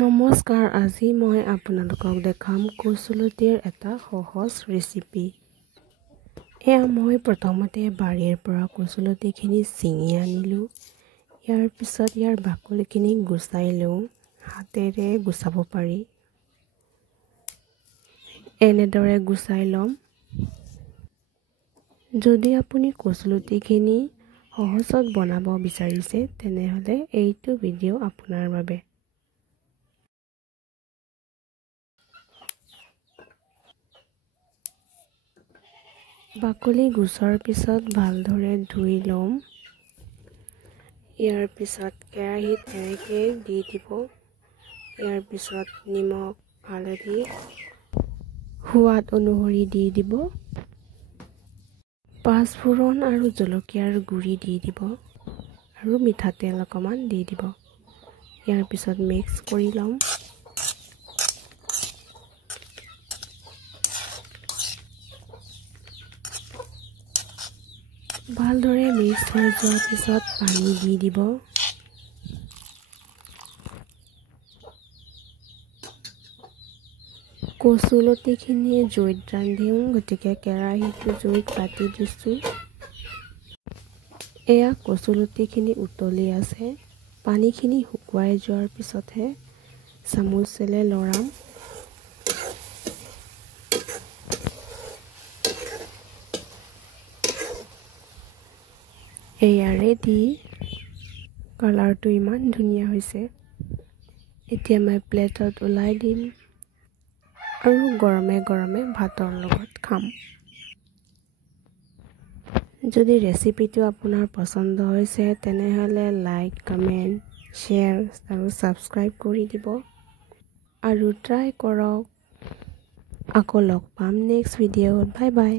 নমস্কাৰ, আজি মই আপোনালোকক দেখাম কচুলতিৰ এটা সহজ ৰেচিপি। মই প্ৰথমতে বাৰীৰ পৰা কচুলতিখিনি ছিঙি আনিলোঁ। ইয়াৰ পিছত ইয়াৰ বাকলিখিনি গুচাই লওঁ। হাতেৰে গুচাব পাৰি। এনেদৰে গুচাই ল'ম। যদি আপুনি কচুলতিখিনি সহজত বনাব বিচাৰিছে তেনেহ'লে এইটো ভিডিঅ' আপোনাৰ বাবে। বাকলি গুচোৱাৰ পিছত ভালদৰে ধুই ল'ম। ইয়াৰ পিছত কেৰাহীত এনেকৈ দি দিব। ইয়াৰ পিছত নিমখ, হালধি সোৱাদ অনুসৰি দি দিব। পাঁচফোৰণ আৰু জলকীয়াৰ গুড়ি দি দিব আৰু মিঠাতেল অকণমান দি দিব। ইয়াৰ পিছত মিক্স কৰি ল'ম। ভালদৰে মিক্স হৈ যোৱাৰ পিছত পানী দি দিব। কচুলতিখিনি জুইত ৰান্ধিম, গতিকে কেৰাহীটো জুইত পাতি দিছোঁ। এয়া কচুলতিখিনি উতলি আছে। পানীখিনি শুকুৱাই যোৱাৰ পিছতহে চামুচেৰে লৰাম। এয়াৰে দি কালাৰটো ইমান ধুনীয়া হৈছে। এতিয়া মই প্লেটত ওলাই দিম আৰু গৰমে গৰমে ভাতৰ লগত খাম। যদি ৰেচিপিটো আপোনাৰ পচন্দ হৈছে তেনেহ'লে লাইক, কমেণ্ট, শ্বেয়াৰ আৰু ছাবস্ক্ৰাইব কৰি দিব আৰু ট্ৰাই কৰক। আকৌ লগ পাম নেক্সট ভিডিঅ'ত। Bye bye.